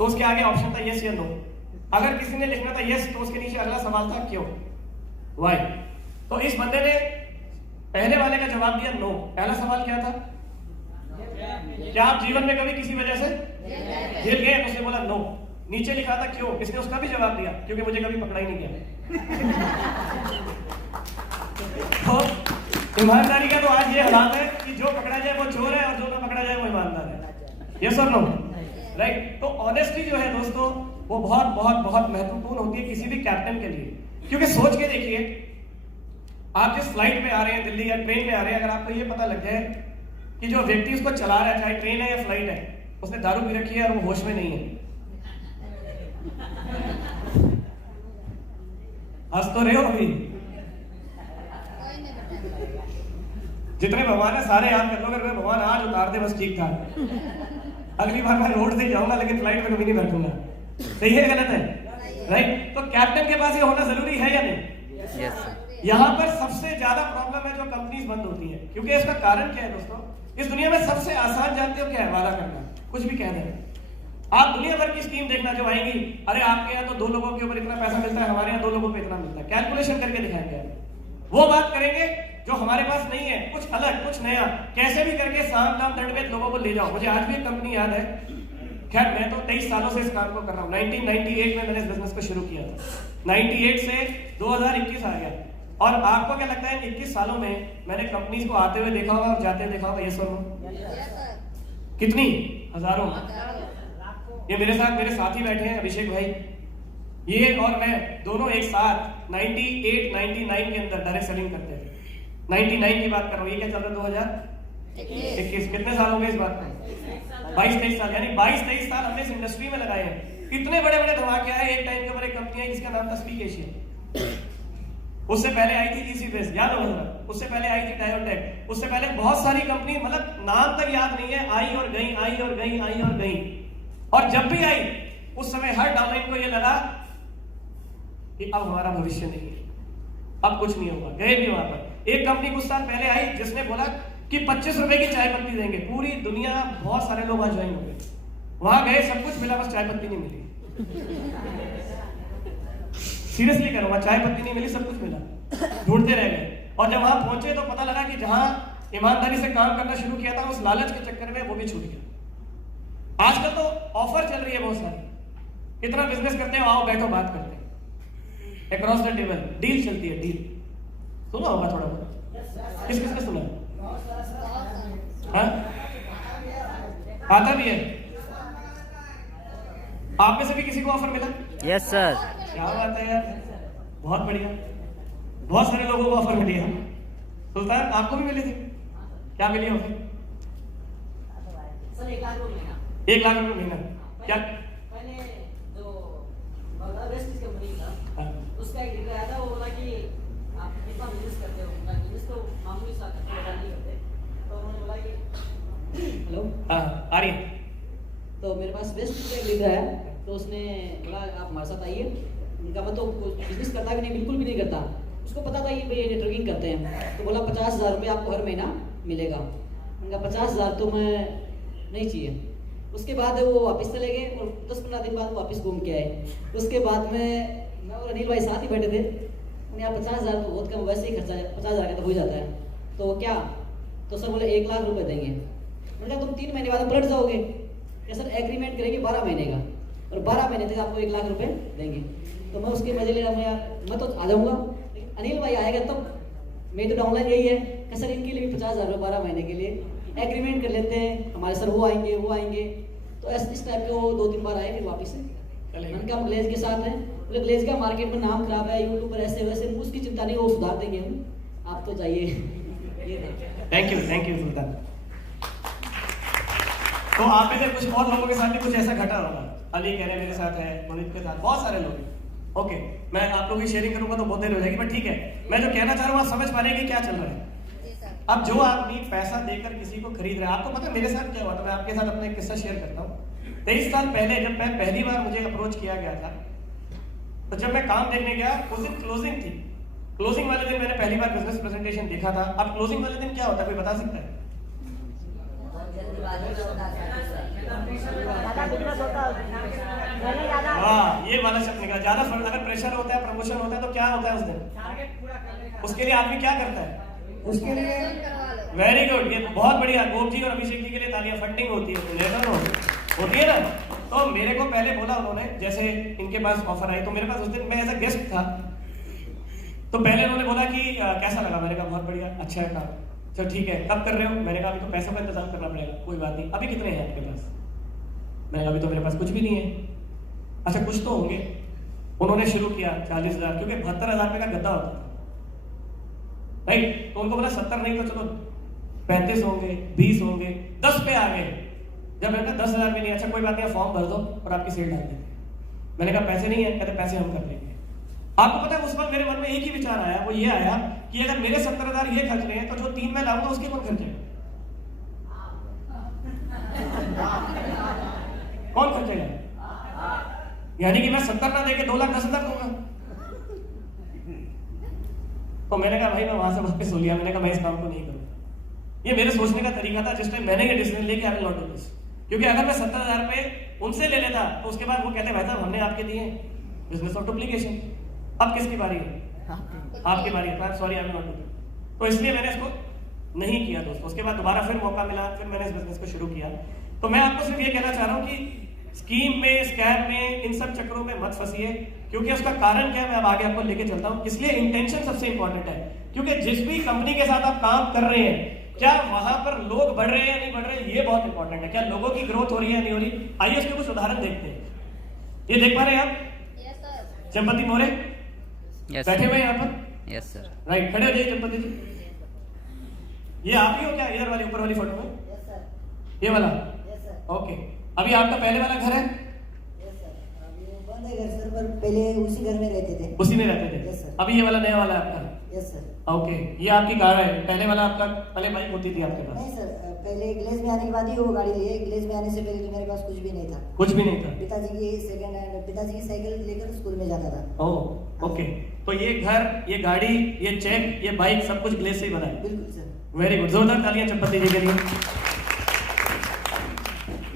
तो उसके आगे ऑप्शन था यस या नो। अगर किसी ने लिखना था यस तो उसके नीचे अगला सवाल था क्यों, व्हाई। तो इस बंदे ने पहले वाले का जवाब दिया नो। पहला सवाल क्या था, क्या आप जीवन में कभी किसी वजह से हिल गए, तो उसने बोला नो। नीचे लिखा था क्यों, इसने उसका भी जवाब दिया क्योंकि मुझे कभी पकड़ा ही नहीं गया। तो ईमानदारी का तो आज ये हालात है कि जो पकड़ा जाए वो चोर है और जो ना पकड़ा जाए वो ईमानदार है। यस और नो, राइट। तो ऑनेस्टी जो है दोस्तों वो बहुत बहुत बहुत महत्वपूर्ण होती है किसी भी कैप्टन के लिए। क्योंकि सोच के देखिए, आप जिस फ्लाइट में आ रहे हैं दिल्ली या ट्रेन में आ रहे हैं, अगर आपको ये पता लग जाए कि जो व्यक्ति उसको चला रहा है, चाहे ट्रेन है या फ्लाइट है, उसने दारू पी रखी है और वो होश में नहीं है, हंस तो रहे हो अभी, जितने भगवान है सारे याद कर लो। अगर भगवान आज उतार दे बस ठीक ठाक, अगली बार मैं रोड से जाऊंगा लेकिन फ्लाइट में कभी नहीं बैठूंगा। सही है गलत है, राइट। तो कैप्टन के पास ये होना जरूरी है या नहीं? यस। यहाँ पर सबसे ज्यादा प्रॉब्लम है जो कंपनीज बंद होती है, क्योंकि इसका कारण क्या है दोस्तों? इस दुनिया में सबसे आसान जानते हो क्या है? वादा करना, कुछ भी कह देना। आप दुनिया भर की स्कीम देखना जो आएंगी, अरे आपके यहाँ तो 2 लोगों के ऊपर इतना पैसा मिलता है, हमारे यहाँ 2 लोगों पे इतना मिलता है, कैलकुलेशन करके दिखाएंगे। वो बात करेंगे जो हमारे पास नहीं है, कुछ अलग, कुछ नया, कैसे भी करके साम दाम दंडभेद लोगों को ले जाओ। मुझे आज भी एक कंपनी याद है, खैर मैं तो 23 सालों से इस काम को कर रहा हूँ। 1998 में मैंने इस बिजनेस को शुरू किया था, 98 से 2021 आ गया। और आपको क्या लगता है 21 सालों में मैंने कंपनीज को आते हुए देखा होगा और जाते हुए देखा होगा? ये सुनो, कितनी हजारों। ये मेरे साथ मेरे साथी बैठे हैं अभिषेक भाई, ये और मैं दोनों एक साथ 98 99 के अंदर डायरेक्ट सेलिंग करते थे। 99 की बात कर रहा हूँ, ये क्या चल रहा है 2021, कितने साल हो गए इस बात में? 22-23 साल, यानी 22-23 साल हमने इस इंडस्ट्री में लगाए हैं। इतने बड़े बड़े धमाके आए। एक टाइम के ऊपर एक कंपनी आई जिसका नाम था स्पीक एशिया, उससे पहले आई थी जीसी बेस, याद होगा जरा, उससे पहले आई थी डायोटेक, उससे पहले बहुत सारी कंपनी, मतलब नाम तक याद नहीं है, आई और गई, आई और गई, आई और गई। और जब भी आई उस समय हर डाउनलाइन को ये लगा कि अब हमारा भविष्य नहीं है, अब कुछ नहीं होगा, गए भी वहां पर। एक कंपनी कुछ साल पहले आई जिसने बोला कि 25 रुपए की चाय पत्ती देंगे, पूरी दुनिया, बहुत सारे लोग आज ज्वाइन हो गए। वहां गए, सब कुछ मिला, बस चाय पत्ती नहीं मिली। सीरियसली करूंगा, चाय पत्ती नहीं मिली, सब कुछ मिला, ढूंढते रह गए। और जब वहां पहुंचे तो पता लगा कि जहां ईमानदारी से काम करना शुरू किया था, उस लालच के चक्कर में वो भी छूट गया। आजकल तो ऑफर चल रही है बहुत सारी, कितना बिजनेस करते हैं, आओ बैठो बात करते हैं, अक्रॉस द टेबल डील चलती है, डील सुना होगा थोड़ा बहुत, किस किसने सुना? हाँ? आता भी है। आप में से भी किसी को ऑफर मिला? Yes sir. क्या बात है यार, बहुत बढ़िया, बहुत सारे लोगों को ऑफर मिली है। सुल्तान आपको भी मिली थी? क्या मिली ऑफर? सर 1 लाख रुपए महीना। 1 लाख रुपए महीना। क्या? मैंने जो वेस्ट कंपनी था उसका एक लिखा था, वो बोला कि आप कितना बिजनेस करते हो, बिजनेस तो मामूली सा नहीं करते। तो उन्होंने बोला कि हेलो, हाँ आ रही है। तो मेरे पास बेस्ट का लिख रहा है, तो उसने बोला आप हमारे साथ आइए। उनका मैं तो बिजनेस करता भी नहीं, बिल्कुल भी नहीं करता, उसको पता था ये नेटवर्किंग करते हैं। तो बोला 50,000 रुपये आपको हर महीना मिलेगा। उनका 50,000 तो मैं नहीं चाहिए। उसके बाद वो वापस चले गए और 10-15 दिन बाद वापस घूम के आए। उसके बाद मैं और अनिल भाई साथ ही बैठे थे, उन्हें यहाँ 50,000 तो बहुत कम, वैसे ही खर्चा 50,000 का तो हो जाता है, तो क्या? तो सर बोले 1 लाख रुपए देंगे। मैंने कहा तुम 3 महीने बाद पलट जाओगे क्या? सर एग्रीमेंट करेंगे 12 महीने का, और 12 महीने तक आपको 1 लाख रुपए देंगे। तो मैं उसके मजे ले रहा, मैं तो आ जाऊंगा, लेकिन अनिल भाई आएगा तब। मैं तो डाउनलाइन यही है कि सर इनके लिए भी 50,000 रुपये 12 महीने के लिए एग्रीमेंट कर लेते हैं, हमारे सर वो आएंगे वो आएंगे। तो इस टाइप के वो 2-3 बार आए, फिर वापस से मैंने कहा हम ग्लेज के साथ हैं। बोले ग्लेज का मार्केट में नाम खराब है, यूट्यूब पर ऐसे वैसे, उसकी चिंता नहीं, वो सुधार देंगे हम, आप तो जाइए। थैंक यू सुल्तान। तो आप में से कुछ और लोगों के साथ भी कुछ ऐसा घटा होगा। अली कह रहे मेरे साथ है, मोहित के साथ, बहुत सारे लोग। ओके, मैं आप लोगों की शेयरिंग करूंगा तो बहुत देर हो जाएगी, पर ठीक है, मैं जो कहना चाह रहा हूँ आप समझ पा रहे हैं कि क्या चल रहा है। अब जो आदमी पैसा देकर किसी को खरीद रहा है, आपको पता है मेरे साथ क्या हुआ था? मैं आपके साथ अपना एक किस्सा शेयर करता हूँ। 23 साल पहले जब मैं पहली बार मुझे अप्रोच किया गया था, तो जब मैं काम देखने गया उस दिन क्लोजिंग थी। क्लोजिंग वाले दिन मैंने पहली बार बिजनेस प्रेजेंटेशन देखा था। अब क्लोजिंग वाले दिन क्या होता है, कोई बता सकता है? ज्यादा बिजनेस होता है मैंने ज्यादा हाँ, ये वाला शब्द निकला। ज्यादा अगर प्रेशर होता है, प्रमोशन होता है तो क्या होता है उस दिन? उसके लिए आदमी क्या करता है? उसके लिए वेरी गुड, ये बहुत बढ़िया। गोप जी और अभिषेक जी के लिए तालियां। फंडिंग होती है, लेबर होती है ना। तो मेरे को पहले बोला उन्होंने, जैसे इनके पास ऑफर आई तो मेरे पास उस दिन मैं एज अ गेस्ट था, तो पहले उन्होंने बोला कि कैसा लगा? मैंने कहा बहुत बढ़िया, अच्छा है काम। चलो ठीक है, कब कर रहे हो? मैंने कहा अभी तो पैसों का इंतजाम करना पड़ेगा। कोई बात नहीं, अभी कितने हैं आपके पास? मैंने कहा अभी तो मेरे पास कुछ भी नहीं है। अच्छा कुछ तो होंगे। उन्होंने शुरू किया 40,000, क्योंकि 72,000 रुपये का गद्दा होता था, राइट? तो उनको बोला 70 नहीं तो चलो 35 होंगे, 20 होंगे, 10 पे आ गए। जब मैंने कहा 10,000 भी नहीं, अच्छा कोई बात नहीं, फॉर्म भर दो और आपकी सीट डाल देंगे। मैंने कहा पैसे नहीं है, कहते पैसे हम कर लेंगे। आपको पता है उस वक्त मेरे मन में एक ही विचार आया, वो ये आया कि अगर मेरे 70,000 ये खर्च रहे हैं तो जो 3 मैं लाऊंगा उसके कौन खर्चेगा? कौन खर्चेगा? यानी कि मैं 70 ना देके 2,10,000 दूंगा। तो मैंने कहा भाई मैं वहां से वापस हो लिया। मैंने कहा मैं इस काम को नहीं करूंगा। ये मेरे सोचने का तरीका था जिस टाइम मैंने ये डिसीजन लिया कि I will not do this. क्योंकि अगर मैं 70,000 रुपए उनसे ले लेता तो उसके बाद वो कहते भाई साहब हमने आपके दिए बिजनेस ऑफ डुप्लीकेशन, अब किसकी बारी है? आपकी बारी है। Sorry I will not do this. तो इसलिए मैंने इसको नहीं किया दोस्तों। उसके बाद दोबारा फिर मौका मिला, फिर मैंने इस बिजनेस को शुरू किया। तो मैं आपको सिर्फ ये कहना चाह रहा हूँ कि स्कीम में, स्कैम में, इन सब चक्करों में मत फंसिए, क्योंकि उसका कारण क्या है मैं अब आगे आपको लेके चलता हूँ। इसलिए इंटेंशन सबसे इंपॉर्टेंट है, क्योंकि जिस भी कंपनी के साथ आप काम कर रहे हैं क्या वहां पर लोग बढ़ रहे हैं या नहीं बढ़ रहे हैं, ये बहुत इंपॉर्टेंट है। क्या लोगों की ग्रोथ हो रही है या नहीं हो रही? आइए उसके कुछ उदाहरण देखते हैं। ये देख पा रहे हैं आप चंपति मोरे बैठे हुए यहाँ पर? Yes sir. राइट, खड़े हो जाइए चंपति जी। ये आप ही हो क्या इधर वाली ऊपर वाली फोटो में? Yes sir. ये वाला? Yes sir. ओके, अभी आपका पहले वाला घर है? Yes sir. अभी वो बंद है घर सर, पर पहले उसी घर में रहते थे। उसी में रहते थे? Yes sir. अभी ये वाला नया वाला है आपका? Yes sir. ओके, ये आपकी कार है। पहले वाला आपका पहले बाइक होती थी आपके पास? नहीं सर, पहले ग्लेज में आने के बाद ही वो गाड़ी ली है। ग्लेज में आने से पहले तो मेरे पास कुछ भी नहीं था। कुछ भी नहीं था? पिताजी की सेकंड हैंड, पिताजी की साइकिल लेकर स्कूल में जाता था। ओह ओके, तो ये घर, ये गाड़ी, ये चेक, ये बाइक सब कुछ ग्लेज से ही बना है? बिल्कुल सर। वेरी गुड, जोरदार तालियां चंपति जी के लिए।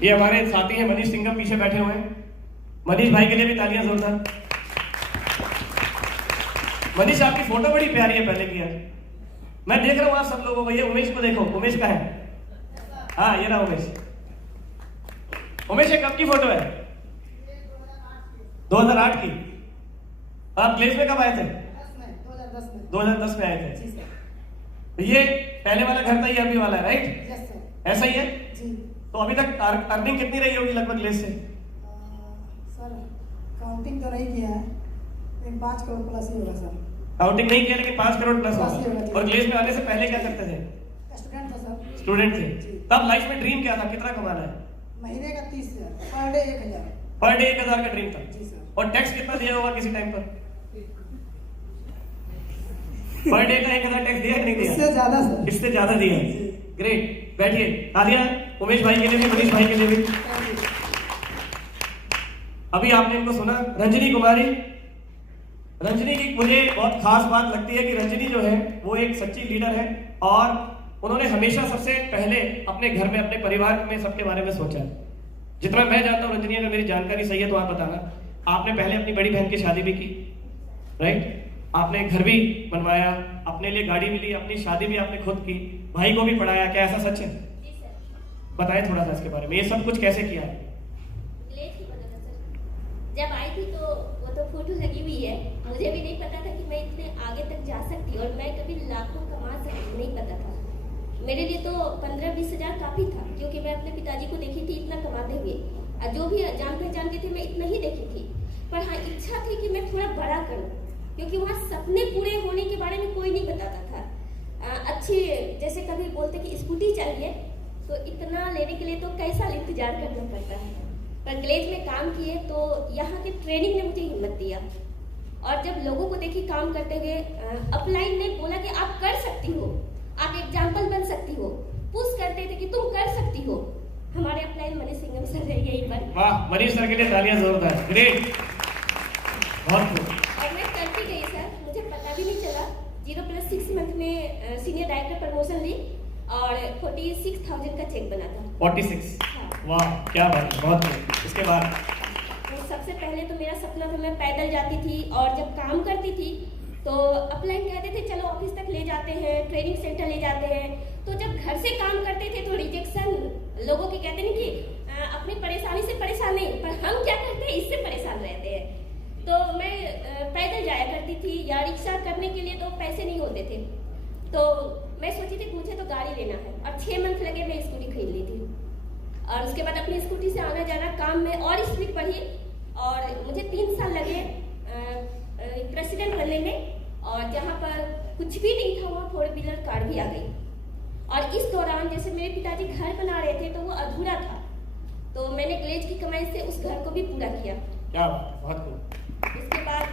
ये हमारे साथी हैं मनीष सिंघम, पीछे बैठे हुए हैं। मनीष भाई के लिए भी तालियां जोरदार। मनीष आपकी फोटो बड़ी प्यारी है पहले की यार। मैं देख रहा हूँ आप सब लोगों को। ये उमेश को देखो, उमेश का है? हाँ ये रहा उमेश। उमेश ये कब की फोटो है? 2008 की। आप ग्लेज में कब आए थे? 2010 में आए थे। तो ये पहले वाला घर था, ये अभी वाला है, राइट? Yes sir. ऐसा ही है? जी तो अभी तक अर्निंग कितनी रही होगी लगभग ग्लेज से? सर काउंटिंग तो नहीं किया है, लेकिन 5 करोड़ प्लस ही होगा सर। काउंटिंग नहीं किया लेकिन 5 करोड़ प्लस प्लस ही होगा। होगा। और ग्लेज में आने से पहले क्या करते थे? स्टूडेंट था सर। स्टूडेंट थे। जी। तब लाइफ में ड्रीम क्या था? कितना कमाना है? महीने का 30,000, पर डे 1,000। पर डे 1,000 का ड्रीम था। जी सर। और टैक्स कितना दिया होगा किसी टाइम पर? पर डे का 1,000 टैक्स दिया कि नहीं दिया? इससे ज्यादा सर। इससे ज्यादा दिया। ग्रेट, बैठिए। तालियां उमेश भाई के लिए भी, मनीष भाई के लिए भी। अभी आपने इनको सुना, रंजनी कुमारी। रंजनी की मुझे बहुत खास बात लगती है कि रंजनी जो है वो एक सच्ची लीडर है और उन्होंने हमेशा सबसे पहले अपने घर में, अपने परिवार में सबके बारे में सोचा। जितना मैं जानता हूँ रंजनी, अगर मेरी जानकारी सही है तो आप बताना, आपने पहले अपनी बड़ी बहन की शादी भी की, राइट? आपने घर भी बनवाया, अपने लिए गाड़ी भी ली, अपनी शादी भी आपने खुद की, भाई को भी पढ़ाया। क्या ऐसा सच है? बताएं थोड़ा सा इसके बारे में, ये सब कुछ कैसे किया? जब आई थी तो वो तो फोटो लगी हुई है, मुझे भी नहीं पता था कि मैं इतने आगे तक जा सकती और मैं कभी लाखों कमा सकती, नहीं पता था। मेरे लिए तो 15-20 हज़ार काफ़ी था, क्योंकि मैं अपने पिताजी को देखी थी इतना कमाते हुए, और जो भी जान पहचान के थे मैं इतना ही देखी थी। पर हाँ, इच्छा थी कि मैं थोड़ा बड़ा करूँ, क्योंकि वहाँ सपने पूरे होने के बारे में कोई नहीं बताता था। अच्छी, जैसे कभी बोलते कि स्कूटी चाहिए, तो इतना लेने के लिए तो कई साल इंतजार करना पड़ता है। पर ग्लेज में काम किए तो यहाँ के ट्रेनिंग ने मुझे हिम्मत दिया, और जब लोगों को देखी काम करते हुए, अपलाइन ने बोला कि आप कर सकती हो, आप एग्जाम्पल बन सकती हो, पुश करते थे कि तुम कर सकती हो। हमारे अपलाइन मनीष सिंघम सर है यहीं पर। वाह, मनीष सर के लिए तालियां जोरदार। ग्रेट, बहुत खूब। और मैं करती गई सर, मुझे पता भी नहीं चला। 0+6 मंथ में सीनियर डायरेक्टर प्रमोशन ली और 46,000 का चेक बना था। 46? हाँ। वाह क्या बात है, बहुत बढ़िया। इसके बाद तो सबसे पहले तो मेरा सपना था, मैं पैदल जाती थी और जब काम करती थी तो अपलाइन कहते थे चलो ऑफिस तक ले जाते हैं, ट्रेनिंग सेंटर ले जाते हैं। तो जब घर से काम करते थे तो रिजेक्शन लोगों के कहते नहीं कि अपनी परेशानी से परेशान नहीं, पर हम क्या करते हैं इससे परेशान रहते हैं। तो मैं पैदल जाया करती थी या रिक्शा करने के लिए तो पैसे नहीं होते थे, तो मैं सोची थी मुझे तो गाड़ी लेना है और 6 मंथ लगे मैं स्कूटी खरीद ली थी। और उसके बाद अपनी स्कूटी से आना जाना काम में और स्पीड बढ़ी और मुझे 3 साल लगे प्रेसिडेंट बनने में। और जहाँ पर कुछ भी नहीं था वहाँ 4 व्हीलर कार भी आ गई। और इस दौरान जैसे मेरे पिताजी घर बना रहे थे तो वो अधूरा था, तो मैंने ग्लेज की कमाई से उस घर को भी पूरा किया। क्या बात है, बहुत खूब। उसके बाद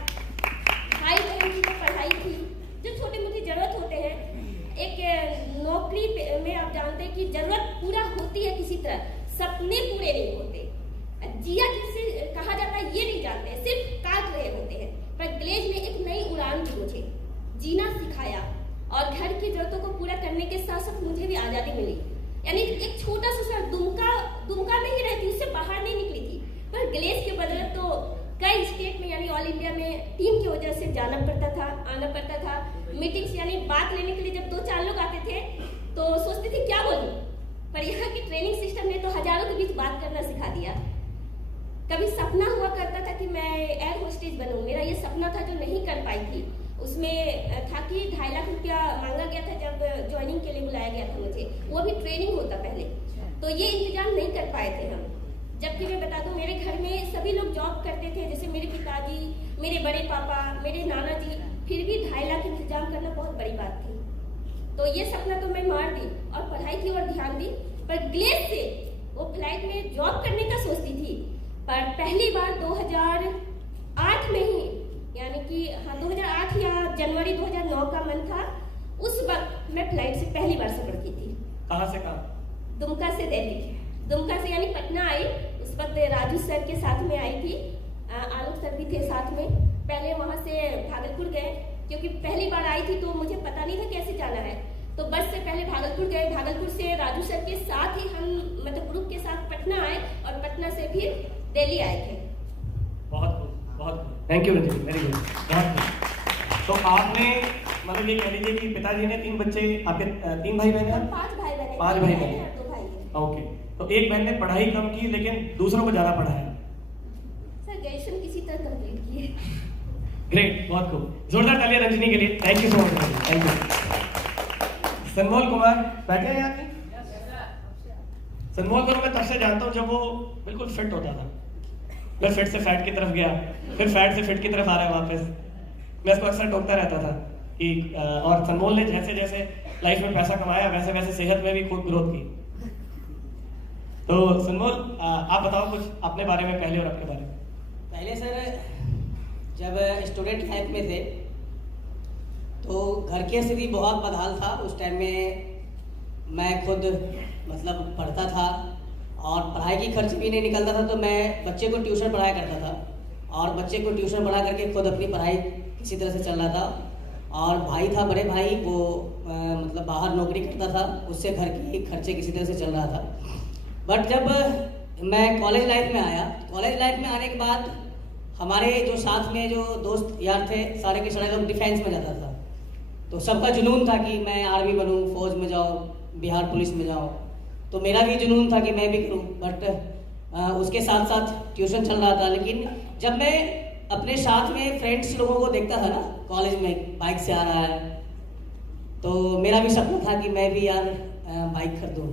भाई बहन की तो पढ़ाई थी, जो छोटे मोटे जरूरत होते हैं। एक नौकरी में आप जानते हैं कि जरूरत पूरा होती है किसी तरह, सपने पूरे नहीं होते। जिया जिसे कहा जाता है ये नहीं जानते, सिर्फ काट रहे होते हैं। पर ग्लेज ने एक नई उड़ान दी, मुझे जीना सिखाया और घर की जरूरतों को पूरा करने के साथ साथ मुझे भी आज़ादी मिली। यानी एक छोटा सा दुमका में ही रहती, उससे बाहर नहीं निकली थी। पर ग्लेज के बदले तो कई स्टेट में यानी ऑल इंडिया में टीम की वजह से जाना पड़ता था, आना पड़ता था। मीटिंग्स यानी बात लेने के लिए जब 2-4 लोग आते थे तो सोचते थे क्या बोलूं, पर यहाँ की ट्रेनिंग सिस्टम ने तो हजारों के बीच बात करना सिखा दिया। कभी सपना हुआ करता था कि मैं एयर होस्टेज बनूं, मेरा ये सपना था जो नहीं कर पाई थी। उसमें था कि 2.5 लाख रुपया मांगा गया था जब ज्वाइनिंग के लिए बुलाया गया था मुझे, वो भी ट्रेनिंग होता पहले, तो ये इंतजाम नहीं कर पाए थे हम। जबकि मैं बता दूं मेरे घर में सभी लोग जॉब करते थे, जैसे मेरे पिताजी, मेरे बड़े पापा, मेरे नाना जी, फिर भी 2.5 लाख इंतजाम करना बहुत बड़ी बात थी। तो ये सपना तो मैं मार दी और पढ़ाई की ओर ध्यान दी। पर ग्लेज से वो फ्लाइट में जॉब करने का सोचती थी, पर पहली बार 2008 में ही, यानी कि हाँ 2008 या जनवरी 2009 का मंथ था, उस वक्त मैं फ्लाइट से पहली बार सफर की थी। कहाँ से कहाँ? दुमका से दिल्ली, दुमका से यानी पटना आई। उस वक्त राजू सर के साथ में आई थी, आलोक सर भी थे साथ में। पहले वहाँ से भागलपुर गए, क्योंकि पहली बार आई थी तो मुझे पता नहीं था कैसे जाना है, तो बस से पहले भागलपुर गए। भागलपुर से राजू सर के साथ ही हम मतलब ग्रुप के साथ पटना आए और पटना से फिर दिल्ली आए थे। बहुत खूब, बहुत खूब, thank you Ranjit, very good, बहुत खूब। तो आपने मतलब ये कह लीजिए कि पिताजी ने 3 बच्चे, आपके 3 भाई बहन हैं? 5 भाई बहन, 5 भाई बहन, 2 भाई हैं। ओके। तो एक बहन ने पढ़ाई कम की लेकिन दूसरों को ज्यादा पढ़ाया। सर ग्रेजुएशन किसी तरह कंप्लीट किए। ग्रेट, बहुत खूब, जोरदार तालियां रंजनी के लिए, thank you so much, thank you. Sanmol Kumar बैठे हैं यहाँ पे? सनमोल को मैं तब से जानता हूँ जब वो बिल्कुल फिट होता था, फिर फिट से फैट की तरफ गया, फिर फैट से फिट की तरफ आ रहा है वापस। मैं इसको अक्सर टोकता रहता था कि और सनमोल ने जैसे जैसे लाइफ में पैसा कमाया वैसे वैसे सेहत में भी खूब ग्रोथ की। तो सनमोल आप बताओ कुछ अपने बारे में, पहले और अपने बारे में। पहले सर जब स्टूडेंट लाइफ में थे तो घर की स्थिति बहुत बदहाल था। उस टाइम में मैं खुद मतलब पढ़ता था और पढ़ाई की खर्च भी नहीं निकलता था, तो मैं बच्चे को ट्यूशन पढ़ाया करता था और बच्चे को ट्यूशन पढ़ा करके खुद अपनी पढ़ाई किसी तरह से चल रहा था। और भाई था, बड़े भाई, वो मतलब बाहर नौकरी करता था, उससे घर के खर्चे किसी तरह से चल रहा था। बट जब मैं कॉलेज लाइफ में आया, कॉलेज लाइफ में आने के बाद हमारे जो साथ में जो दोस्त यार थे सारे के सारे लोग डिफेंस में जाता था, तो सबका जुनून था कि मैं आर्मी बनूं, फौज में जाऊं, बिहार पुलिस में जाऊं। तो मेरा भी जुनून था कि मैं भी करूं, बट उसके साथ साथ ट्यूशन चल रहा था। लेकिन जब मैं अपने साथ में फ्रेंड्स लोगों को देखता था ना कॉलेज में बाइक से आ रहा है, तो मेरा भी सपना था कि मैं भी यार बाइक खरीदूं।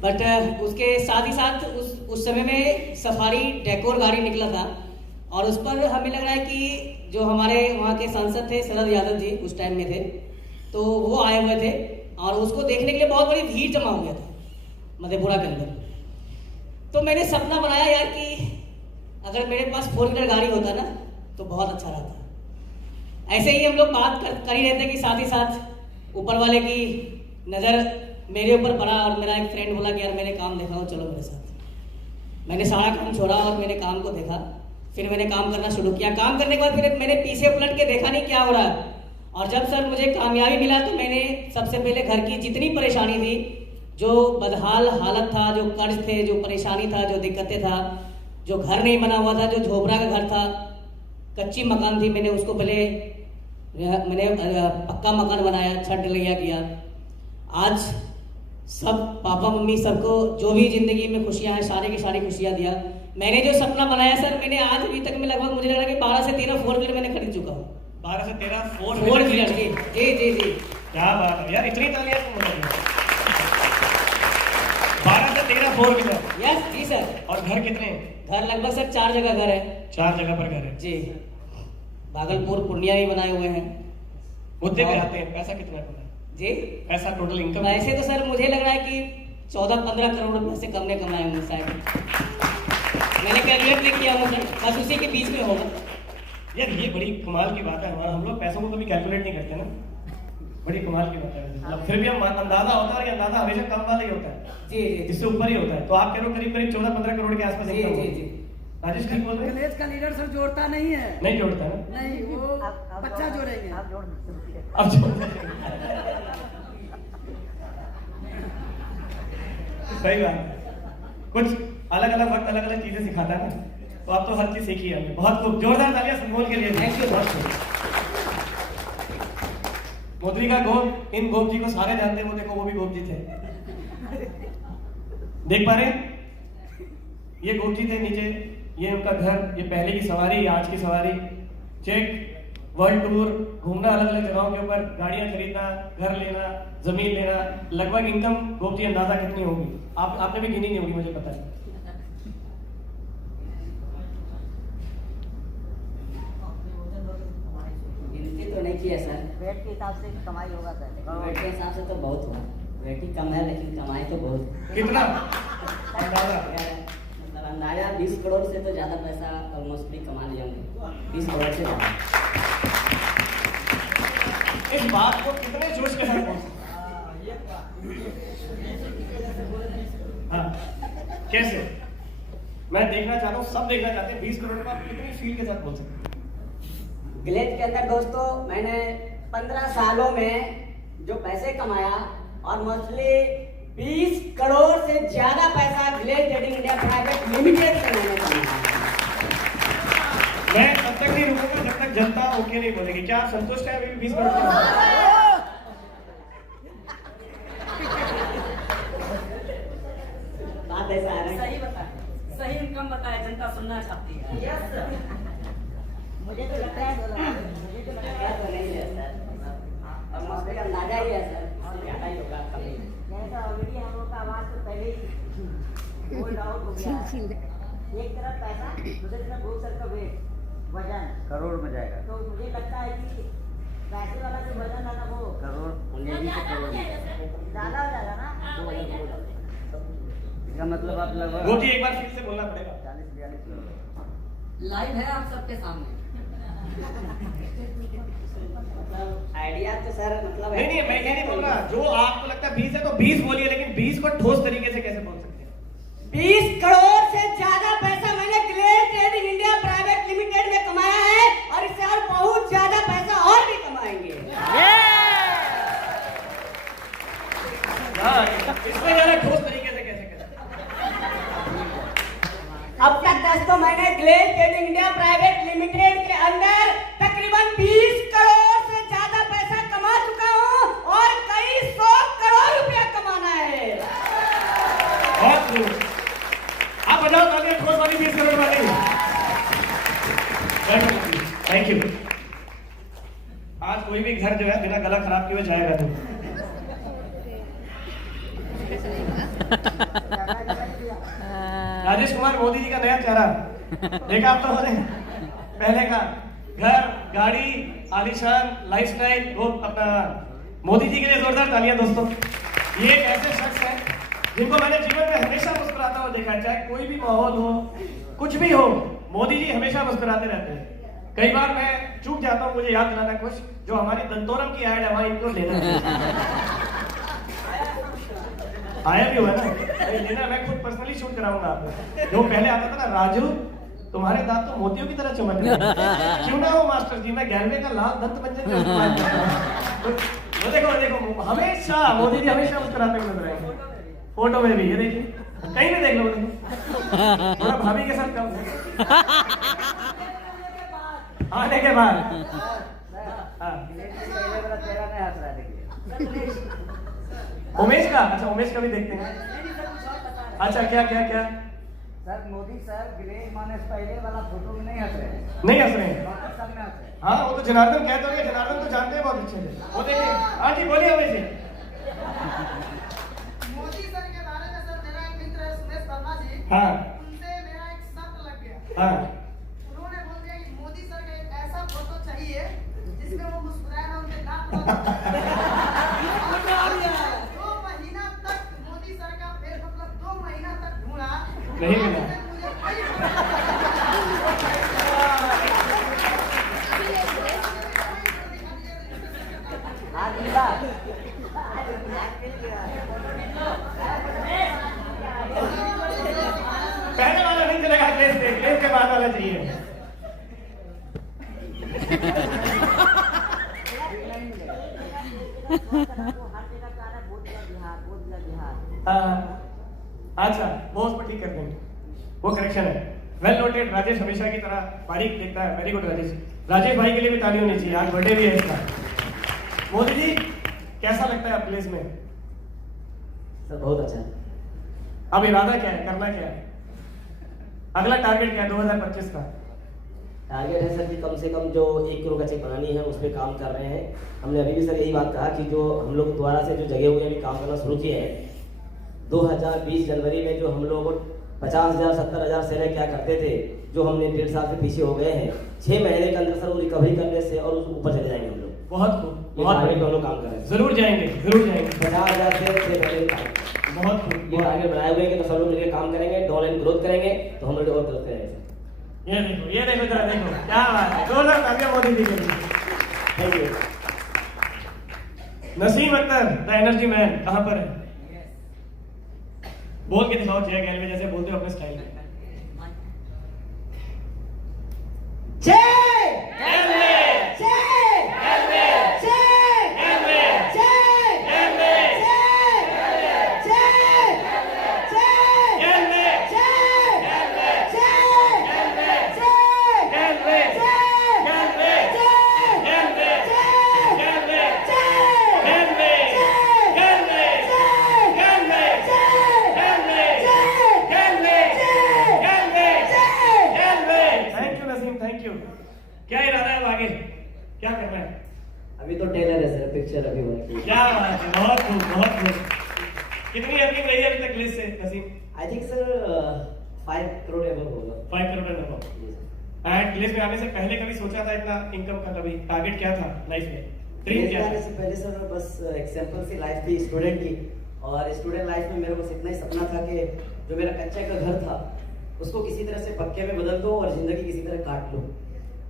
बट उसके साथ ही साथ उस समय में सफारी डेकोर गाड़ी निकला था और उस पर हमें लग रहा है कि जो हमारे वहाँ के सांसद थे शरद यादव जी उस टाइम में थे, तो वो आए हुए थे और उसको देखने के लिए बहुत बड़ी भीड़ जमा हो गया था मधेपुरा के अंदर। तो मैंने सपना बनाया यार कि अगर मेरे पास 4 व्हीलर गाड़ी होता ना तो बहुत अच्छा रहता। ऐसे ही हम लोग बात कर ही रहते कि साथ ही साथ ऊपर वाले की नज़र मेरे ऊपर पड़ा और मेरा एक फ्रेंड बोला कि यार मैंने काम देखा हो, चलो मेरे साथ। मैंने सारा काम छोड़ा और मैंने काम को देखा, फिर मैंने काम करना शुरू किया। काम करने के बाद फिर मैंने पीछे पलट के देखा नहीं क्या हो रहा है, और जब सर मुझे कामयाबी मिला तो मैंने सबसे पहले घर की जितनी परेशानी थी जो बदहाल हालत था, जो कर्ज थे, जो परेशानी था, जो दिक्कतें था, जो घर नहीं बना हुआ था, जो झोपड़ा का घर था, कच्ची मकान थी, मैंने उसको मैंने पक्का मकान बनाया, छत ढलैया किया। आज सब पापा मम्मी सबको जो भी जिंदगी में खुशियां हैं सारी की सारी खुशियां दिया। मैंने जो सपना बनाया सर, मैंने आज अभी तक में लगभग मुझे लग रहा है कि 12 से 13 फोर व्हीलर मैंने खरीद चुका हूँ। 12 से 13 फोर व्हीलर जी जी जी जी। क्या बात है यार, इतनी तालियां क्यों बजा रही हो? 12 से 13 फोर व्हीलर। यस जी सर। और घर कितने हैं? घर लगभग सर 4 जगह घर है 4 जगह पर घर है जी। भागलपुर पूर्णिया भी बनाए हुए हैं। मुद्दे पे आते हैं, पैसा कितना है जी? पैसा टोटल इनकम? वैसे तो सर मुझे लग रहा है कि 14-15 करोड़ रुपए से कम ने कमाए होंगे शायद। मैंने कैलकुलेट नहीं किया हूँ सर, बस उसी के बीच में होगा। यार ये बड़ी कमाल की बात है। हम लोग पैसों को कभी कैलकुलेट नहीं करते ना, बड़ी कमाल की बात है। मतलब फिर भी हम अंदाजा होता है, और ये अंदाजा हमेशा कम वाला ही होता है जी जी इससे ऊपर ही होता है। तो आप कह रहे हो करीब करीब 14-15 करोड़ के आसपास जी income जी होगी। जी। राजेश ठीक बोल रहे हैं? विलेज का लीडर सर जोड़ता नहीं है, नहीं जोड़ता ना? नहीं वो बच्चा जोड़ेंगे। आप जोड़ अब जोड़ सही बात है। कुछ अलग अलग वक्त अलग अलग चीजें सिखाता है ना, तो आप तो हर चीज सीखी है हमने। बहुत खूब, जोरदार तालियां संबोल के लिए। थैंक यू बहुत। मोदी का गोप, इन गोप जी को सारे जानते हैं। वो देखो, वो भी गोप जी थे, देख पा रहे हैं? ये गोप जी थे नीचे, ये उनका घर, ये पहले की सवारी, आज की सवारी, चेक, वर्ल्ड टूर, घूमना अलग अलग जगहों के ऊपर, गाड़ियां खरीदना, घर लेना, जमीन लेना। लगभग इनकम गोप जी अंदाजा कितनी होगी? आपने भी गिनी नहीं होगी, मुझे पता है। गिनती तो नहीं किया सर। वेट के हिसाब से कमाई होगा सर। वेट के हिसाब से तो बहुत हुआ। वेट ही कम है लेकिन कमाई तो बहुत। कितना अंदाजा? मतलब अंदाजा 20 करोड़ से तो ज्यादा पैसा ऑलमोस्टली कमा लिए होंगे। 20 करोड़ से ज्यादा। इस बात को कितने जोश के साथ बोल? हाँ, कैसे? मैं देखना चाहता हूँ, सब देखना चाहते हैं 20 करोड़ का आप कितनी फील के साथ बोल सकते हैं? विलेज के अंदर दोस्तों मैंने 15 सालों में जो पैसे कमाया और मोस्टली 20 करोड़ से ज्यादा पैसा village trading India Private limited से मैंने कमाया। मैं तब तक नहीं रुकूंगा जब तक जनता ओके नहीं बोलेगी। क्या आप संतुष्ट हैं अभी 20 करोड़ का? बात ऐसा है ना? सही बताए, सही इनकम बताए, जनता सुनना चाहती है। मुझे तो लगता है मुझे तो लगता है तो नहीं है सर, और मोस्टली अंदाजा ही है सर, ज्यादा ही होगा कम नहीं। जैसा ऑलरेडी हम लोग का आवाज तो पहले ही होल्ड आउट हो गया है। एक तरफ पैसा, दूसरी तरफ बहुत सर का वेट, वजन करोड़ में जाएगा। तो मुझे लगता है कि पैसे वाला जो वजन है ना वो करोड़ 19 करोड़ में। ज्यादा हो जाएगा ना। इसका मतलब आप लगभग वो जी एक बार फिर से बोलना पड़ेगा। 40-42 करोड़। लाइव है आप सबके सामने। आइडिया तो सर मतलब नहीं नहीं, मैं ये नहीं बोल रहा। जो आपको लगता है 20 है तो 20 बोलिए, लेकिन 20 को ठोस तरीके से कैसे बोल सकते हैं? 20 करोड़ से ज्यादा पैसा मैंने village trading India Private limited में कमाया है और इससे और बहुत ज्यादा पैसा और भी कमाएंगे। हाँ, इसमें ज्यादा ठोस तरीके से कैसे करें? अब तक दोस्तों मैंने village trading India Private limited के अंदर तकरीबन 20 करोड़ से ज्यादा पैसा कमा चुका हूँ और कई 100 करोड़ रुपया कमाना है। बहुत खूब। आप बजाओ तालियां ठोस वाली 20 करोड़ वाली। Thank you. आज कोई भी घर जो है बिना गला खराब किए हुए जाएगा नहीं। राजेश कुमार मोदी जी का नया चेहरा देखा आप लोगों ने? पहले का घर, गाड़ी, आलीशान लाइफस्टाइल, वो अपना मोदी जी के लिए जोरदार तालियां दोस्तों। ये एक ऐसे शख्स हैं जिनको मैंने जीवन में हमेशा मुस्कुराता हुआ देखा है। चाहे कोई भी माहौल हो, कुछ भी हो, मोदी जी हमेशा मुस्कुराते रहते हैं। कई बार मैं चूक जाता हूँ, मुझे याद दिलाना कुछ जो हमारी दंतोरम की ऐड है वहां इनको लेना है। आया भी हुआ ना, नहीं लेना, मैं खुद पर्सनली शूट कराऊंगा आपको। जो पहले आता था ना, राजू तुम्हारे दांत तो मोतियों की तरह चमक रहे हैं, क्यों ना हो मास्टर जी, मैं 11वें का लाल दंत मंजन का इस्तेमाल करता हूं। वो देखो हमेशा मोदी जी हमेशा मुस्कुराते हुए नजर आएंगे। फोटो में भी, ये देखिए कहीं भी देख लो, देखो थोड़ा भाभी के साथ कम आने के बाद। हाँ गिलेज से पहले वाला चेहरा नहीं हंस रहा है, देखिए। उमेश का, अच्छा उमेश का भी देखते हैं। अच्छा क्या क्या क्या सर मोदी सर गिलेज माने से पहले वाला फोटो में नहीं हंस रहे हैं, नहीं हंस रहे हैं? बाकी सब में हंस रहे हैं। हाँ वो तो जनार्दन कहते होंगे, जनार्दन तो जानते हैं बहुत अच्छे से, वो देखिए। हाँ जी बोलिए उमेश जी। मोदी सर के बारे में सर मेरा एक मित्र है सुरेश वर्मा जी, हाँ उनसे मेरा एक शब्द लग गया। हाँ उन्होंने बोल दिया कि मोदी सर का एक ऐसा फोटो चाहिए जिसमें वो मुस्कुराए ना, उनके दांत दो महीना तक मोदी सर का फेस, मतलब 2 महीना तक ढूंढा, नहीं मिला। मुझे कोई आज मिला पहले वाला नहीं चलेगा, क्लेस के बाद वाला चाहिए। हर जगह जा रहा है, बोध गया बिहार, बोध गया बिहार। हाँ अच्छा वो उसको ठीक कर देंगे, वो करेक्शन है। Well noted. राजेश हमेशा की तरह बारीक देखता है, वेरी गुड राजेश। राजेश भाई के लिए भी ताली होनी चाहिए, आज बर्थडे भी है इसका। मोदी जी कैसा लगता है प्लेस में? सर बहुत अच्छा है। अब इरादा क्या है, करना क्या है, अगला टारगेट क्या है 2025 का? टारगेट है सर कि कम से कम जो 1 करोड़ का चेक बनानी है उस पर काम कर रहे हैं। हमने अभी भी सर यही बात कहा कि जो हम लोग दोबारा से जो जगह हुए अभी काम करना शुरू किए हैं, 2020 जनवरी में जो हम लोग 50,000 70,000 सेलेक्ट क्या करते थे, जो हमने 1.5 साल से पीछे हो गए हैं, 6 महीने के अंदर सर वो रिकवरी करने से और उस ऊपर चले जाएंगे हम लोग। बहुत खूब, ये बहुत टारगेट पे हम लोग काम कर रहे हैं। जरूर जाएंगे, जरूर जाएंगे। 50,000 से 6 महीने का काम। बहुत खूब। ये टारगेट बनाए हुए हैं कि तो सब लोग मिलकर काम करेंगे, ऑनलाइन ग्रोथ करेंगे तो हम लोग और ग्रोथ करेंगे। ये देखो जरा देखो, क्या बात है। 2,000 तालियां मोदी जी के लिए। Thank you. Naseem Akhtar the energy man कहाँ पर है? बोल के दिखाओ जय गैलवे जैसे बोलते हो अपने स्टाइल में। क्या इरादा है अब आगे, क्या करना है? अभी तो टेलर है सर, पिक्चर अभी बन रही है। क्या बात है, बहुत खूब, बहुत खूब। कितनी अर्निंग रही है अभी तक लिस्ट से Naseem? I think sir 5 crore above होगा। 5 करोड़ एबव। एंड लिस्ट में आने से पहले कभी सोचा था इतना इनकम का? कभी टारगेट क्या था लाइफ में, ड्रीम क्या था? से पहले सर बस एग्जांपल सी लाइफ थी स्टूडेंट की, और स्टूडेंट लाइफ में मेरे को इतना ही सपना था कि जो मेरा कच्चे का घर था उसको किसी तरह से पक्के में बदल दो और जिंदगी किसी तरह काट लो।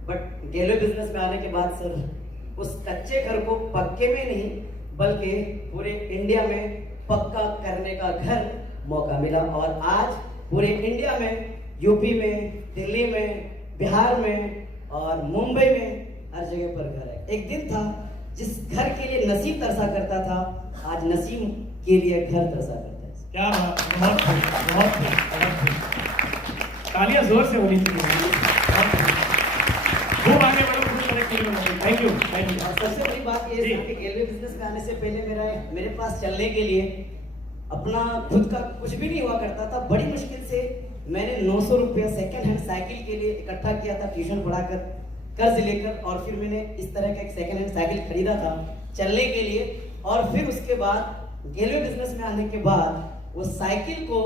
बट गैलवे बिजनेस में आने के बाद सर उस कच्चे घर को पक्के में नहीं बल्कि पूरे इंडिया में पक्का करने का घर मौका मिला, और आज पूरे इंडिया में, यूपी में, दिल्ली में, बिहार में और मुंबई में हर जगह पर घर है। एक दिन था जिस घर के लिए नसीम तरसा करता था, आज नसीम के लिए घर तरसा करता है। क्या बात, बहुत खूब, बहुत खूब, बहुत खूब। तालियां जोर से होनी चाहिए। खूब आगे बढ़ो, खूब तरक्की करो। Thank you, thank you. और सबसे बड़ी बात ये है कि गैलवे बिजनेस में आने से पहले मेरे पास चलने के लिए अपना खुद का कुछ भी नहीं हुआ करता था। बड़ी मुश्किल से मैंने 900 रुपया सेकेंड हैंड साइकिल के लिए इकट्ठा किया था, ट्यूशन पढ़ाकर, कर्ज लेकर, और फिर मैंने इस तरह का एक सेकेंड हैंड साइकिल खरीदा था चलने के लिए। और फिर उसके बाद गैलवे बिजनेस में आने के बाद वो साइकिल को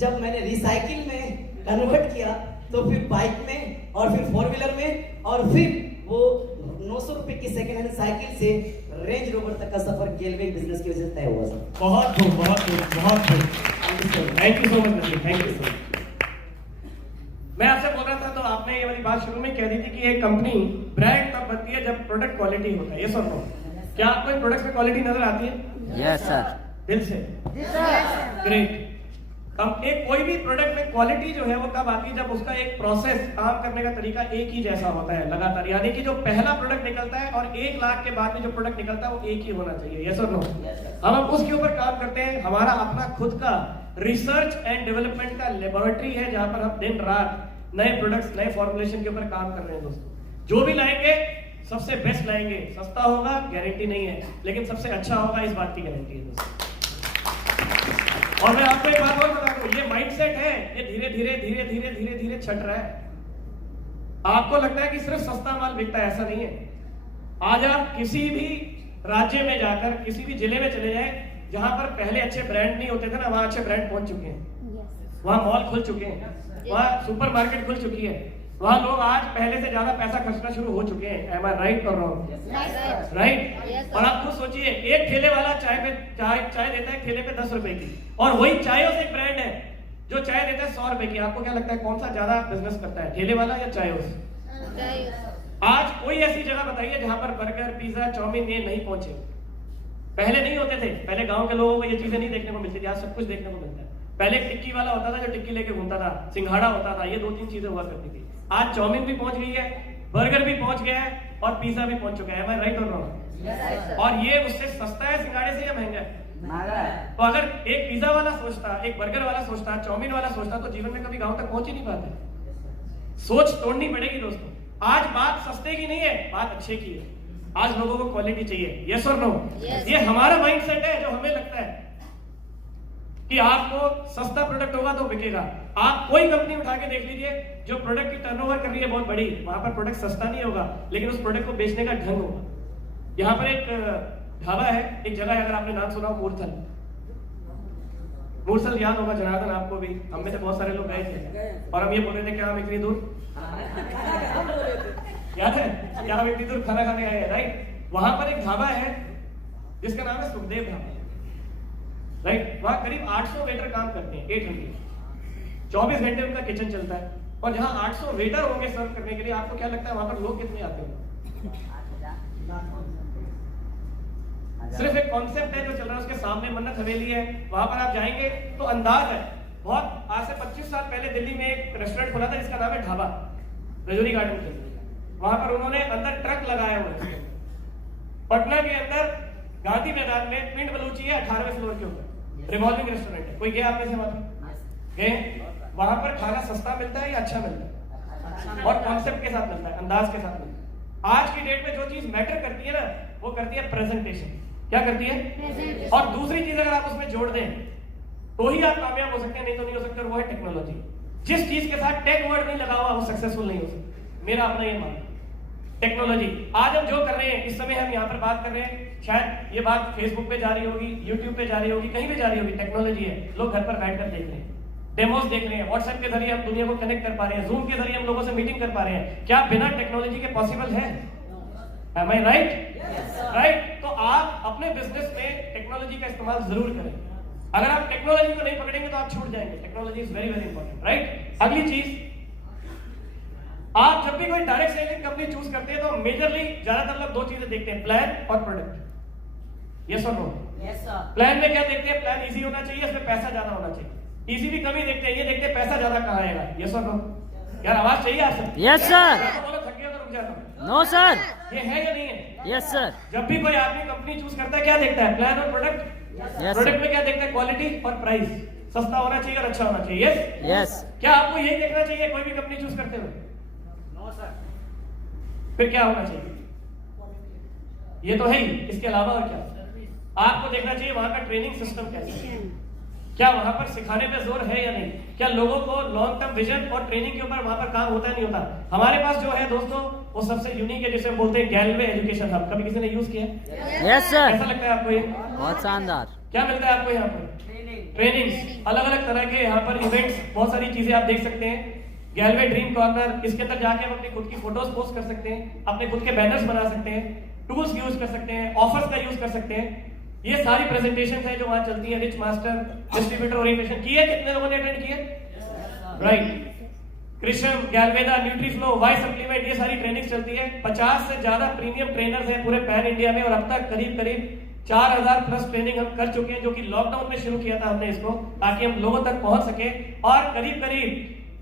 जब मैंने रिसाइकिल में कन्वर्ट किया तो फिर बाइक में और फिर 4 व्हीलर में, और फिर वो 900 रुपए की सेकेंड हैंड साइकिल से रेंज रोवर तक का सफर गैलवे बिजनेस की वजह से तय हुआ सर। बहुत खूब, बहुत खूब, बहुत खूब। Thank you so much Naseem, thank you so much. मैं आपसे बोल रहा था तो आपने ये वाली बात शुरू में कह दी थी कि एक कंपनी ब्रांड तब बनती है जब प्रोडक्ट क्वालिटी होता है। ये सुन लो, क्या आपको इन प्रोडक्ट्स में क्वालिटी नजर आती है? Yes sir. दिल से? ग्रेट। अब एक कोई भी प्रोडक्ट में क्वालिटी जो है वो कब आती है, जब उसका एक प्रोसेस, काम करने का तरीका एक ही जैसा होता है लगातार, यानी कि जो पहला प्रोडक्ट निकलता है और 1 लाख के बाद में जो प्रोडक्ट निकलता है वो एक ही होना चाहिए। यस और नो? हम उसके ऊपर काम करते हैं। हमारा अपना खुद का रिसर्च एंड डेवलपमेंट का लेबोरेटरी है, जहां पर हम दिन रात नए प्रोडक्ट्स, नए फॉर्मुलेशन के ऊपर काम कर रहे हैं। दोस्तों जो भी लाएंगे सबसे बेस्ट लाएंगे, सस्ता होगा गारंटी नहीं है, लेकिन सबसे अच्छा होगा इस बात की गारंटी है दोस्तों। और मैं आपको एक बात और बता दूं, ये माइंडसेट है, ये धीरे धीरे धीरे धीरे धीरे धीरे छट रहा है। आपको लगता है कि सिर्फ सस्ता माल बिकता है, ऐसा नहीं है। आज आप किसी भी राज्य में जाकर किसी भी जिले में चले जाएं, जहां पर पहले अच्छे ब्रांड नहीं होते थे ना, वहां अच्छे ब्रांड पहुंच चुके हैं, वहां मॉल खुल चुके हैं, वहां सुपरमार्केट खुल चुकी है, वहां लोग आज पहले से ज्यादा पैसा खर्चना शुरू हो चुके हैं। एम आई राइट और रॉन्ग? राइट। और आप खुद सोचिए, एक ठेले वाला चाय देता है ठेले पे 10 रुपए की, और वही चायोस एक ब्रांड है जो चाय देता है 100 रुपए की। आपको क्या लगता है कौन सा ज्यादा बिजनेस करता है, ठेले वाला या चायोस? आज कोई ऐसी जगह बताइए जहां पर बर्गर, पिज्जा, चाउमीन ये नहीं पहुंचे। पहले नहीं होते थे, पहले गांव के लोगों को ये चीजें नहीं देखने को मिलती थी, आज सब कुछ देखने को मिलता है। पहले टिक्की वाला होता था जो टिक्की लेके घूमता था, सिंघाड़ा होता था, ये 2-3 चीजें हुआ करती थी। आज चाउमीन भी पहुंच गई है, बर्गर भी पहुंच गया है और पिज्जा भी पहुंच चुका है। एम आई राइट और रॉन्ग? और ये उससे सस्ता है सिंघाड़े से या महंगा है? तो अगर एक पिज्जा वाला सोचता, एक बर्गर वाला सोचता, चाउमीन वाला सोचता, तो जीवन में कभी गांव तक पहुंच ही नहीं पाते। सोच तोड़नी पड़ेगी दोस्तों। आज बात सस्ते की नहीं है, बात अच्छे की है। आज लोगों को क्वालिटी चाहिए। यस और नो? ये हमारा माइंडसेट है जो हमें लगता है कि आपको सस्ता प्रोडक्ट होगा तो बिकेगा। आप कोई कंपनी उठा के देख लीजिए जो प्रोडक्ट की टर्नओवर कर रही है बहुत बड़ी, वहां पर प्रोडक्ट सस्ता नहीं होगा, लेकिन उस प्रोडक्ट को बेचने का ढंग होगा। यहाँ पर एक ढाबा है, एक जगह है, अगर आपने नाम सुना हो, मूर्थल। मूर्थल याद होगा जनार्दन आपको भी, हम में से बहुत सारे लोग गए थे और हम ये बोल रहे थे क्या हम इतनी दूर याद है क्या हम इतनी दूर खाना खाने आए हैं, राइट? वहां पर एक ढाबा है जिसका नाम है सुखदेव ढाबा, राइट? वहां करीब 800 वेटर काम करते हैं, 800, 24 घंटे उनका किचन चलता है। और जहां 800 वेटर होंगे सर्व करने के लिए, आपको क्या लगता है वहां पर लोग कितने आते हैं? सिर्फ एक कॉन्सेप्ट है जो चल रहा है, उसके सामने मन्नत हवेली है, वहां पर आप जाएंगे तो अंदाज है। बहुत आज से 25 साल पहले दिल्ली में एक रेस्टोरेंट खुला था जिसका नाम है ढाबा, रजौरी गार्डन के। वहां पर उन्होंने अंदर ट्रक लगाया हुआ है। पटना के अंदर गांधी मैदान में पिंड बलूची है, 18वें फ्लोर के ऊपर रिवॉल्विंग रेस्टोरेंट है। कोई गया आपने से वहां गए? वहां पर खाना सस्ता मिलता है या अच्छा मिलता है? और कॉन्सेप्ट के साथ मिलता है, अंदाज के साथ मिलता है। आज की डेट में जो चीज मैटर करती है ना, वो करती है प्रेजेंटेशन। क्या करती है? और दूसरी चीज अगर आप उसमें जोड़ दें तो ही आप कामयाब हो सकते हैं, नहीं तो नहीं हो सकते। और वो है टेक्नोलॉजी। जिस चीज के साथ टेक वर्ड नहीं लगा हुआ वो सक्सेसफुल नहीं हो सकता, मेरा अपना ये मानना। टेक्नोलॉजी आज हम जो कर रहे हैं, इस समय हम यहाँ पर बात कर रहे हैं, शायद ये बात फेसबुक पे जा रही होगी, यूट्यूब पे जा रही होगी, कहीं पे जा रही होगी, टेक्नोलॉजी है। लोग घर पर बैठकर देख रहे हैं, डेमोस देख रहे हैं, व्हाट्सएप के जरिए हम दुनिया को कनेक्ट कर पा रहे हैं, जूम के जरिए हम लोगों से मीटिंग कर पा रहे हैं। क्या बिना टेक्नोलॉजी के पॉसिबल है? Am I right? राइट? तो आप अपने बिजनेस में टेक्नोलॉजी का इस्तेमाल जरूर करें। अगर आप टेक्नोलॉजी को नहीं पकड़ेंगे तो आप छूट जाएंगे। Technology is very very important, right? अगली चीज, आप जब भी कोई डायरेक्ट सेलिंग कंपनी चूज करते हैं तो मेजरली ज्यादातर लोग 2 चीजें देखते हैं, प्लान और प्रोडक्ट। यस और नो? Yes sir. प्लान में क्या देखते हैं? प्लान इजी होना चाहिए, इसमें पैसा ज्यादा होना चाहिए। इजी भी कमी देखते हैं, ये देखते हैं पैसा ज्यादा कहाँ आएगा। यस और नो? यार आवाज चाहिए आपसे? Yes sir. बोलो थक गया तो रुक जाता हूं। No sir. ये है या नहीं है? Yes sir. जब भी कोई आदमी कंपनी चूज करता है क्या देखता है? प्लान और प्रोडक्ट। प्रोडक्ट में क्या देखता है? क्वालिटी और प्राइस, सस्ता होना चाहिए और अच्छा होना चाहिए। Yes yes. क्या आपको यही देखना चाहिए कोई भी कंपनी चूज करते हुए? No sir. फिर क्या होना चाहिए? ये तो है ही, इसके अलावा और क्या? आपको देखना चाहिए वहां का ट्रेनिंग सिस्टम कैसा है, क्या वहां पर सिखाने पे जोर है या नहीं, क्या लोगों को लॉन्ग टर्म विजन और ट्रेनिंग के ऊपर वहां पर काम होता है नहीं होता। हमारे पास जो है दोस्तों वो सबसे यूनिक है, जिसे हम बोलते हैं गैलवे एजुकेशन हब। कभी किसी ने यूज किया? Yes sir. कैसा लगता है आपको ये? बहुत शानदार। क्या मिलता है आपको यहाँ पर? ट्रेनिंग, अलग अलग तरह के यहाँ पर इवेंट्स, बहुत सारी चीजें आप देख सकते हैं। गैलवे ड्रीम कॉर्नर, इसके अंदर जाके हम अपनी खुद की फोटोज पोस्ट कर सकते हैं, अपने खुद के बैनर्स बना सकते हैं, टूल्स यूज कर सकते हैं, ऑफर्स का यूज कर सकते हैं। ये सारी प्रेजेंटेशन है जो वहां चलती है। रिच मास्टर, डिस्ट्रीब्यूटर ओरिएंटेशन किए, कितने लोगों ने अटेंड किए? राइट। कृष्ण, गैलवेदा, न्यूट्रीफ्लो, वाई सप्लीमेंट, ये सारी ट्रेनिंग चलती है। 50 से ज्यादा प्रीमियम ट्रेनर्स हैं पूरे पैन इंडिया में और अब तक करीब करीब 4000 प्लस ट्रेनिंग हम कर चुके हैं, जो कि लॉकडाउन में शुरू किया था हमने इसको, ताकि हम लोगों तक पहुंच सके। और करीब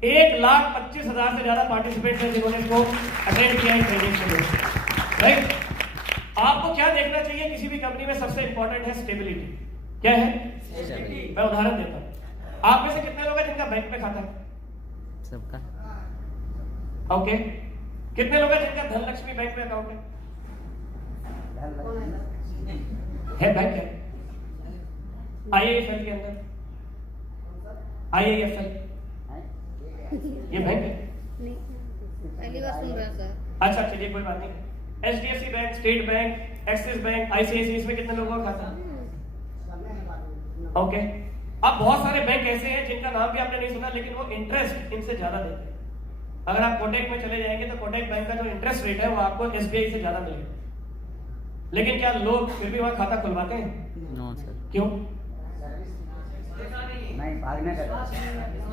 1,25,000 से ज्यादा पार्टिसिपेंट्स हैं जिन्होंने इसको अटेंड किया है ट्रेनिंग के लिए। राइट, आपको क्या देखना चाहिए किसी भी कंपनी में? सबसे इंपॉर्टेंट है स्टेबिलिटी। क्या है? मैं उदाहरण देता हूं। आप में से कितने लोग हैं जिनका बैंक में खाता है? सबका। ओके, कितने लोग हैं जिनका धनलक्ष्मी बैंक में अकाउंट है? बैंक है। IIFL के अंदर, IIFL ये बैंक है? पहली बार सुन रहा सर। अच्छा चलिए कोई बात नहीं। HDFC bank, state bank, axis bank, ICICI, इसमें कितने लोगों का खाता? ओके, अब बहुत सारे बैंक ऐसे हैं जिनका नाम भी आपने नहीं सुना, लेकिन वो इंटरेस्ट इनसे ज्यादा देते हैं। अगर आप कोटक में चले जाएंगे तो कोटक बैंक का जो इंटरेस्ट रेट है वो आपको SBI से ज्यादा मिलेगा। लेकिन क्या लोग फिर भी वहां खाता खुलवाते हैं? No sir. क्यों? नहीं, भागने का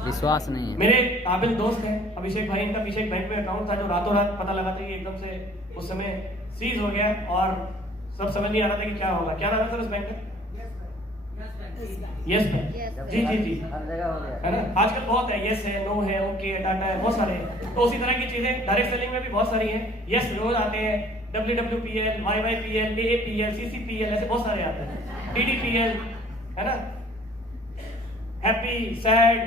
विश्वास नहीं है। मेरे काबिल दोस्त हैं अभिषेक भाई, इनका पीछे एक बैंक में अकाउंट था जो रातों रात पता लगा था कि एकदम से उस समय सीज हो गया और सब समझ नहीं आ रहा था कि क्या होगा। क्या नाम है सर उस बैंक का? Yes bank. जी जी जी, हर जगह हो गया है ना। आजकल बहुत है, यस है, नो है, ओके है, टाटा है, बहुत सारे हैं। तो उसी तरह की चीजें डायरेक्ट सेलिंग में भी बहुत सारी हैं। यस रोज आते हैं, WWPL, YYPL, AAPL, CCPL, ऐसे बहुत सारे आते हैं, DDPL, है ना, हैप्पी, सैड।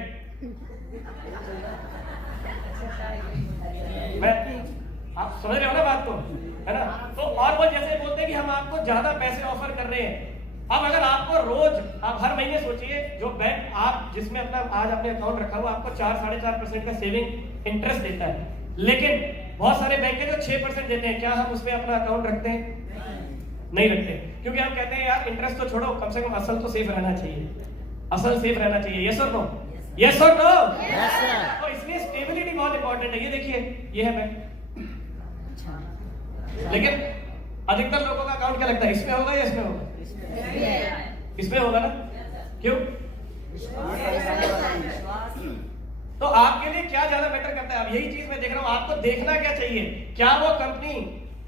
मैं आप समझ रहे हो ना बात को, है ना। तो और वो जैसे बोलते हैं कि हम आपको ज्यादा पैसे ऑफर कर रहे हैं। अब अगर आपको रोज, आप हर महीने सोचिए, जो बैंक आप जिसमें अपना आज आपने अकाउंट रखा हुआ आपको 4-4.5% का सेविंग इंटरेस्ट देता है, लेकिन बहुत सारे बैंक है जो 6% देते हैं। क्या हम उसमें अपना अकाउंट रखते हैं? नहीं रखते, क्योंकि हम कहते हैं यार इंटरेस्ट तो छोड़ो, कम से कम असल तो सेफ रहना चाहिए, असल सेफ रहना चाहिए। यस और नो? यस और नो? Yes sir. तो इसलिए स्टेबिलिटी बहुत इंपॉर्टेंट है। ये देखिए, ये है बैंक, लेकिन अधिकतर लोगों का अकाउंट क्या लगता है, इसमें होगा या इसमें होगा? इसमें होगा ना। क्यों? तो आपके लिए क्या ज्यादा बेटर करता है? अब यही चीज मैं देख रहा हूं, आपको देखना क्या चाहिए, क्या वो कंपनी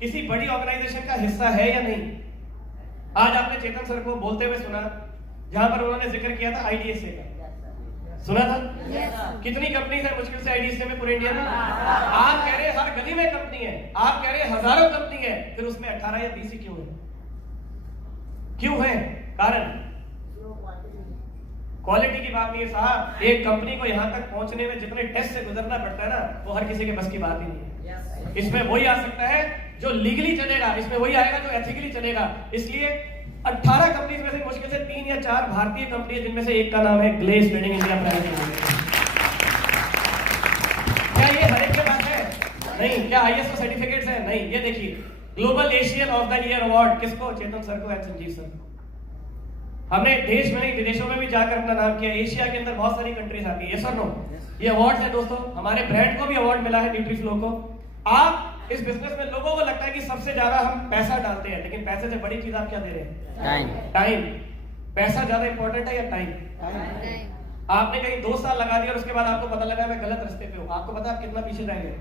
किसी बड़ी ऑर्गेनाइजेशन का हिस्सा है या नहीं। आज आपने चेतन सर को बोलते हुए सुना, जहां पर उन्होंने जिक्र किया था IDSA का, सुना था? कितनी कंपनी है मुश्किल से IDSA में पूरे इंडिया में? आप कह रहे हर गली में कंपनी है, आप कह रहे हजारों कंपनी है, फिर उसमें 18 या 20 ही क्यों है? क्यों है? कारण क्वालिटी की बात नहीं है साहब। एक कंपनी को यहां तक पहुंचने में जितने टेस्ट से गुजरना पड़ता है ना, वो हर किसी के बस की बात ही नहीं है। इसमें वही आ सकता है जो लीगली चलेगा, इसमें वही आएगा जो एथिकली चलेगा। इसलिए 18 कंपनीज में से मुश्किल से 3 या 4 भारतीय कंपनी है, जिनमें से एक का नाम है Glaze Trading India Private Limited. क्या ये हर एक के पास है? नहीं। क्या ISO सर्टिफिकेट्स है? नहीं। ये देखिए, global Asian of the year award किसको? चेतन सर को एंड संजीव सर को। हमने देश में नहीं विदेशों में भी जाकर अपना नाम किया। एशिया के अंदर बहुत सारी कंट्रीज आती है। यस और नो? ये अवार्ड्स है दोस्तों। हमारे ब्रांड को भी अवार्ड मिला है, न्यूट्रीफ्लो को। आप इस बिजनेस में, लोगों को लगता है कि सबसे ज्यादा हम पैसा डालते हैं, लेकिन पैसे से बड़ी चीज आप क्या दे रहे हैं? टाइम। पैसा ज्यादा इंपॉर्टेंट है या टाइम? आपने कहीं 2 साल लगा दिया और उसके बाद आपको पता लगा मैं गलत रास्ते पे हूँ, आपको पता आप कितना पीछे जाएंगे?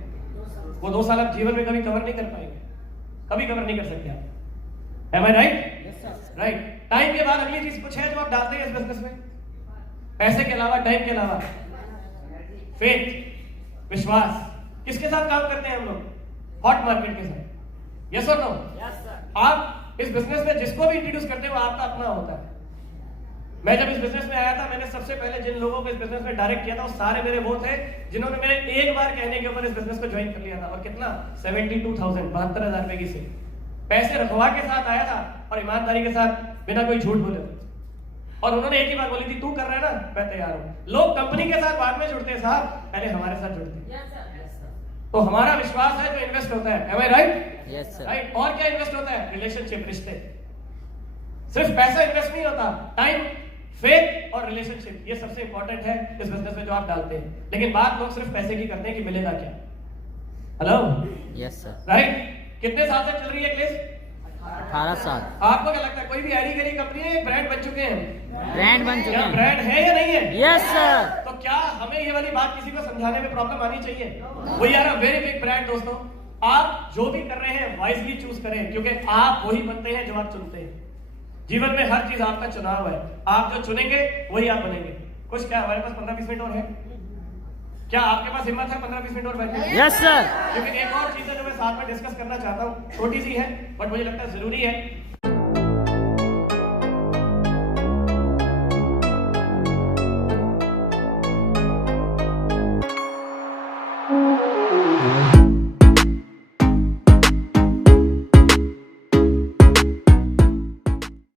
वो 2 साल आप जीवन में कभी कवर नहीं कर पाएंगे, कभी कवर नहीं कर सकते आप। Am I right? Right. Time के बाद अगली चीज कुछ है जो आप डालते हैं इस बिजनेस में, पैसे के अलावा, टाइम के अलावा? फेथ, विश्वास। किसके साथ काम करते हैं हम लोग? हॉट मार्केट के साथ। यस और नो? आप इस बिजनेस में जिसको भी इंट्रोड्यूस करते हो आपका अपना होता है। मैं जब इस बिजनेस में आया था, मैंने सबसे पहले जिन लोगों को इस बिजनेस में डायरेक्ट किया था वो सारे मेरे वो थे जिन्होंने मेरे एक बार कहने के ऊपर इस बिजनेस को ज्वाइन कर लिया था। और कितना? 72,000, 72,000 रुपए की से पैसे रखवा के साथ आया था और ईमानदारी के साथ, बिना कोई झूठ बोले। और उन्होंने एक ही बात बोली थी, तू कर रहा है ना, मैं तैयार हूं। लोग कंपनी के साथ बाद में जुड़ते हैं साहब, पहले हमारे साथ जुड़ते हैं। तो हमारा विश्वास है जो इन्वेस्ट होता है। Am I right? Yes sir. Right. और क्या इन्वेस्ट होता है? रिलेशनशिप, रिश्ते। सिर्फ पैसा इन्वेस्ट नहीं होता, टाइम, फेथ और रिलेशनशिप, ये सबसे इंपॉर्टेंट है इस बिजनेस में जो आप डालते हैं। लेकिन बात लोग सिर्फ पैसे की करते हैं कि मिलेगा क्या। हेलो? Yes sir. राइट। कितने साल से चल रही है क्लेस? 18 साल। आपको क्या लगता है कोई भी ऐरी गैरी कंपनी है, ब्रांड बन चुके हैं? ब्रांड बन चुके हैं। ब्रांड है या नहीं है? Yes sir. तो क्या हमें ये वाली बात किसी को समझाने में प्रॉब्लम आनी चाहिए? We are a very big brand दोस्तों। आप जो भी कर रहे हैं वाइजली चूज करें, क्योंकि आप वही बनते हैं जो आप चुनते हैं। जीवन में हर चीज आपका चुनाव है, आप जो चुनेंगे वही आप बनेंगे। कुछ क्या हमारे पास 15-20 मिनट और है? क्या आपके पास हिम्मत है 15-20 मिनट और बैठने की? Yes sir. क्योंकि एक और चीज है जो मैं साथ में डिस्कस करना चाहता हूँ, छोटी सी है बट मुझे लगता है जरूरी है।